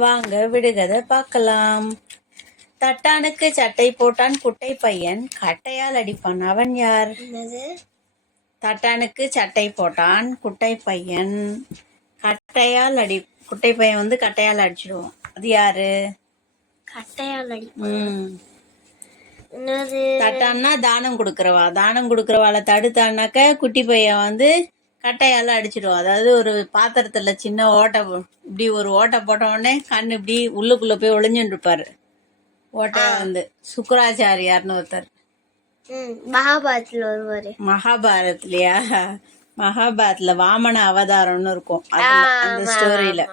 வாங்க விடுகதை பார்க்கலாம். தட்டானுக்கு சட்டை போட்டான் குட்டை பையன், கட்டையால் அடிப்பான், அவன் யார்? தட்டானுக்கு சட்டை போட்டான் குட்டை பையன், குட்டை பையன் வந்து கட்டையால் அடிச்சிடுவான். அது யாரு? கட்டையால் அடி. தட்டான்னா தானம் கொடுக்கறவா. தானம் கொடுக்கறவாளை தடுத்தானாக்க குட்டி பையன் வந்து கட்டையால அடிச்சிடுவோம். அதாவது ஒரு பாத்திரத்துல சின்ன ஓட்டை, இப்படி ஒரு ஓட்டை போட்ட உடனே கண் இப்படி உள்ளுக்குள்ள போய் ஒளிஞ்சுட்டு இருப்பாரு. ஓட்டைய வந்து சுக்கராச்சாரியார்னு ஒருத்தர் மகாபாரதத்துல வருவாரு. மகாபாரத்லயா? மகாபாரத்ல வாமன அவதாரம்னு இருக்கும் அந்த ஸ்டோரியில.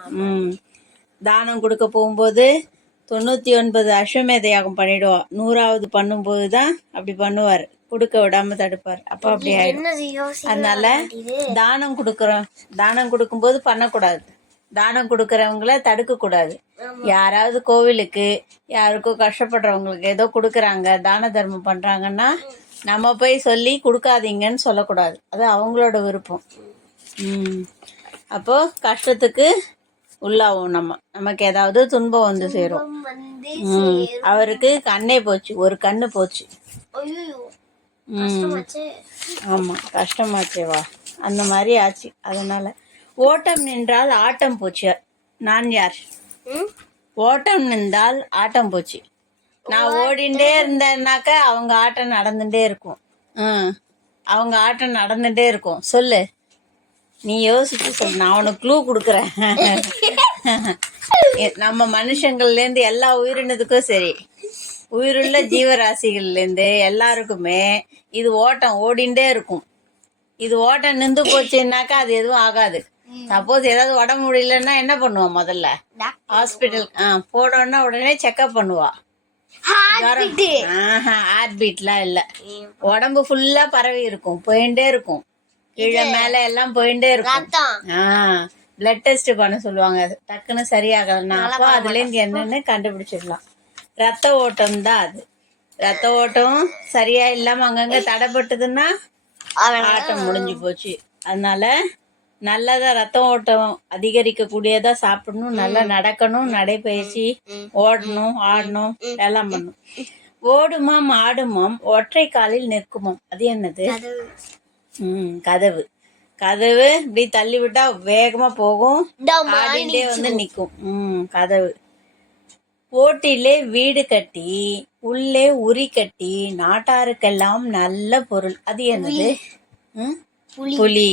தானம் கொடுக்க போகும்போது 99 அஸ்வமேத யாகம் பண்ணிடுவா. 100வது பண்ணும்போதுதான் அப்படி பண்ணுவாரு, கொடுக்க விடாம தடுப்பார். அப்ப அப்படி ஆயிடும். அதனால தானம் கொடுக்கும்போது பண்ணக்கூடாது. தானம் கொடுக்கறவங்கள தடுக்க கூடாது. யாராவது கோவிலுக்கு யாருக்கோ கஷ்டப்படுறவங்களுக்கு ஏதோ கொடுக்கறாங்க, தான தர்மம் பண்றாங்கன்னா நம்ம போய் சொல்லி கொடுக்காதீங்கன்னு சொல்லக்கூடாது. அது அவங்களோட விருப்பம். அப்போ கஷ்டத்துக்கு உள்ளாவும் நமக்கு ஏதாவது துன்பம் வந்து சேரும். அவருக்கு கண்ணே போச்சு, ஒரு கண்ணு போச்சு. ஆமா, கஷ்டமாச்சேவா, அந்த மாதிரி ஆச்சு. அதனால ஓட்டம் நின்றால் ஆட்டம் போச்சு. நான் யார்? ஓட்டம் நின்றால் ஆட்டம் போச்சு. நான் ஓடிண்டே இருந்தேன்னாக்க அவங்க ஆட்டம் நடந்துட்டே இருக்கும். அவங்க ஆட்டம் நடந்துட்டே இருக்கும். சொல்லு, நீ யோசிச்சு சொல்லு, நான் உனக்கு க்ளூ கொடுக்குறேன். நம்ம மனுஷங்கள்ல இருந்து எல்லா உயிரினத்துக்கும் சரி, உயிருள்ள ஜீவராசிகள்ல இருந்து எல்லாருக்குமே இது ஓட்டம் ஓடிண்டே இருக்கும். இது ஓட்டம் நின்று போச்சுன்னாக்கா அது எதுவும் ஆகாது. சப்போஸ் ஏதாவது உடம்பு முடியலன்னா என்ன பண்ணுவா? முதல்ல ஹாஸ்பிட்டல் போனோம்னா உடனே செக்அப் பண்ணுவா. ஹார்ட் பீட்லாம் இல்ல, உடம்பு ஃபுல்லா பரவி இருக்கும், போயிட்டே இருக்கும், கீழே மேல எல்லாம் போயிட்டே இருக்கும். பிளட் டெஸ்ட் பண்ண சொல்லுவாங்க. டக்குன்னு சரியாகலன்னா அப்போ அதுல இருந்து என்னன்னு கண்டுபிடிச்சிடலாம். ரத்த ஓட்டம் தான் அது. ரத்த ஓட்டம் சரியா இல்லாம அங்கங்க தடைப்பட்டதுன்னா ஆட்டம் முடிஞ்சு போச்சு. அதனால நல்லதா ரத்த ஓட்டம் அதிகரிக்க கூடியதா சாப்பிடணும், நல்லா நடக்கணும், நடைபயிற்சி, ஓடணும், ஆடணும், எல்லாம் பண்ணும். ஓடுமாம் ஆடுமாம் ஒற்றை காலில் நிற்குமாம், அது என்னது? கதவு. கதவு இப்படி தள்ளி விட்டா வேகமா போகும், ஆடிண்டே வந்து நிக்கும். கதவு. ஓட்டிலே வீடு கட்டி உள்ளே உரி கட்டி நாட்டாருக்கெல்லாம் நல்ல பொருள், அது என்னது? புலி.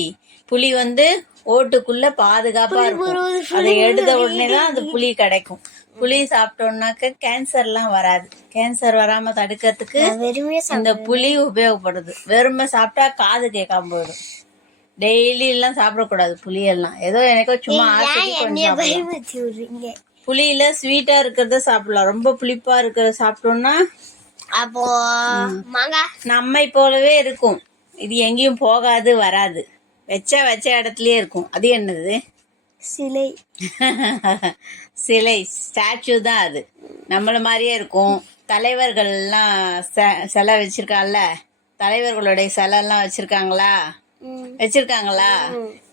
புலி வந்து ஓட்டுக்குள்ள பாதுகாப்பா இருக்கும். அதை எடுத்த உடனேதான் அந்த புலி கிடைக்கும். புளி சாப்பிட்டோம்னாக்க கேன்சர் எல்லாம் வராது. கேன்சர் வராம தடுக்கிறதுக்கு இந்த புளி உபயோகப்படுது. வெறுமை சாப்பிட்டா காது கேட்காம போயிடும். டெய்லி எல்லாம் சாப்பிடக்கூடாது புளியெல்லாம். ஏதோ எனக்கோ சும்மா புளியில ஸ்வீட்டா இருக்கிறத சாப்பிடலாம். ரொம்ப புளிப்பா இருக்கிறத சாப்பிட்டோம்னா அப்போ நம்மை போலவே இருக்கும். இது எங்கேயும் போகாது, வராது, வச்ச இடத்துலயே இருக்கும். அது என்னது? சிலை. சிலை, ஸ்டாச்சு தான் அது. நம்மள மாதிரியே இருக்கும். தலைவர்கள் எல்லாம் சிலை வச்சிருக்காங்கல்ல, தலைவர்களுடைய சிலை எல்லாம் வச்சிருக்காங்களா?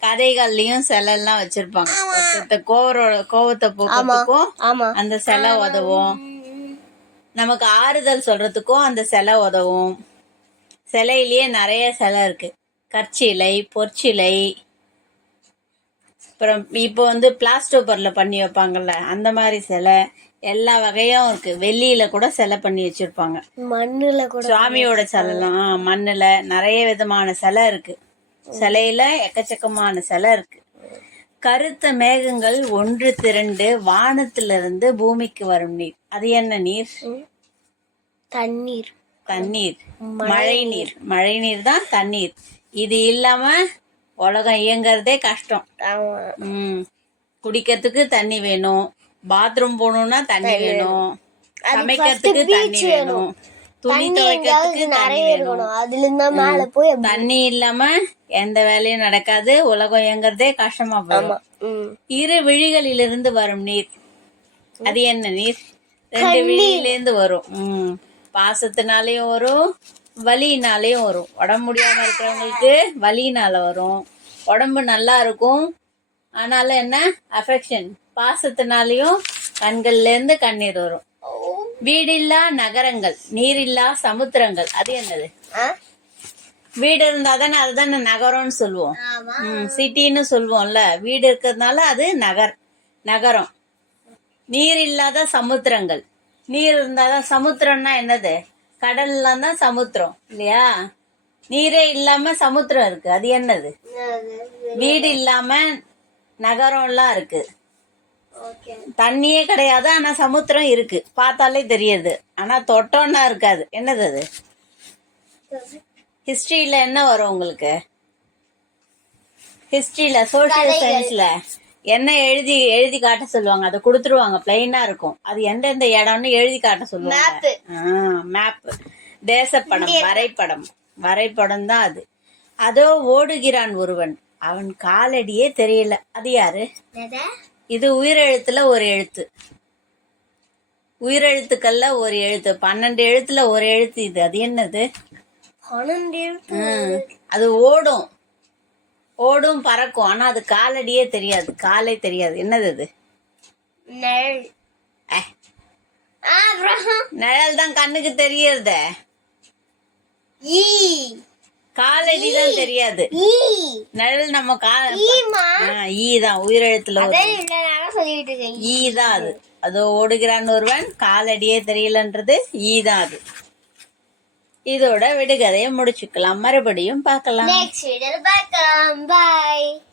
கதைகள்லயும் சிலை எல்லாம் வச்சிருப்பாங்க. கோவத்தை போக்குறதுக்கும் அந்த சிலை உதவும். நமக்கு ஆறுதல் சொல்றதுக்கும் அந்த சிலை உதவும். சிலையிலேயே நிறைய சிலை இருக்கு. கற்சிலை, பொற்சிலை, அப்புறம் இப்போ வந்து பிளாஸ்டோபர்ல பண்ணி வைப்பாங்கல்ல, அந்த மாதிரி சிலை, எல்லா வகையும் இருக்கு. வெள்ளியில கூட சிலை பண்ணி வச்சிருப்பாங்க. மண்ணுல கூட சுவாமியோட சிலைலாம் மண்ணுல நிறைய விதமான சிலை இருக்கு. சிலையில எக்கச்சக்கமான சிலை இருக்கு. கருத்த மேகங்கள் ஒன்று திரண்டு வானத்திலிருந்து பூமிக்கு வரும் நீர், அது என்ன நீர்? தண்ணீர். தண்ணீர், மழை நீர். மழை நீர் தான் தண்ணீர். இது இல்லாம உலகம் இயங்குறதே கஷ்டம். குடிக்கிறதுக்கு தண்ணி வேணும், பாத்ரூம் போகணும்னா தண்ணி வேணும், சமைக்கிறதுக்கு தண்ணி வேணும், துணி துவைக்கிறதுக்கு தண்ணி வேணும். தண்ணி இல்லாம எந்த வேலையும் நடக்காது. உலகம் இயங்குறதே கஷ்டமா போகும். இரு விழிகளிலிருந்து வரும் நீர், அது என்ன நீர்? 2 விழியிலேருந்து வரும். பாசத்தினாலையும் வரும், வலியினாலையும் வரும். உடம்பு முடியாம இருக்கிறவங்களுக்கு வலியினால வரும். உடம்பு நல்லா இருக்கும், ஆனால என்ன அஃபெக்ஷன், பாசத்தினாலையும் கண்கள்ல இருந்து கண்ணீர் வரும். வீடில்லா நகரங்கள், நீரில்லா சமுத்திரங்கள், அது என்னது? வீடு இருந்தா தானே அதுதானே நகரம்னு சொல்லுவோம். சிட்டின்னு சொல்லுவோம்ல. வீடு இருக்கிறதுனால அது நகரம். நீர் இல்லாத சமுத்திரங்கள், நீர் இருந்தாதான் சமுத்திரம்னா என்னது? கடல்லாம் தான் சமுத்திரம் இல்லையா? நீரே இல்லாம சமுத்திரம் இருக்கு, அது என்னது? வீடு இல்லாம நகரம்லாம் இருக்கு. தண்ணியே கிடையாது, ஆனா சமுத்திரம் இருக்கு, பார்த்தாலே தெரியுது. ஆனா தொட்டோம்னா இருக்காது, என்னது அது? ஹிஸ்டரியில என்ன வரும் உங்களுக்கு? ஹிஸ்டரியில சோசியல் சயின்ஸ்ல என்ன எழுதி காட்ட சொல்லுவாங்க, அதை கொடுத்துருவாங்க, பிளைனா இருக்கும். அது எந்தெந்த இடம்னு எழுதி காட்ட சொல்லுவாங்க. மேப், தேசப்படம், வரைபடம் தான் அது. அதோ ஓடுகிறான் ஒருவன், அவன் காலடியே தெரியல, அது யாரு? இது உயிரெழுத்துல ஒரு எழுத்து, உயிரெழுத்துக்கள்ல ஒரு எழுத்து, 12 எழுத்துல ஒரு எழுத்து இது. அது என்னது? அது ஓடும் பறக்கும், ஆனா அது காலடியே தெரியாது, காலே தெரியாது, என்னது அது? நிழல் தான் கண்ணுக்கு தெரியறத, காலடி தான் தெரியாது. நிழல் நம்ம ஈ தான், உயிரெழுத்துல ஈ தான் அது. அதோ ஓடுகிறான் ஒருவன், காலடியே தெரியலன்றது ஈ தான் அது. இதோட விடுகதையை முடிச்சுக்கலாம், மறுபடியும் பார்க்கலாம். Bye.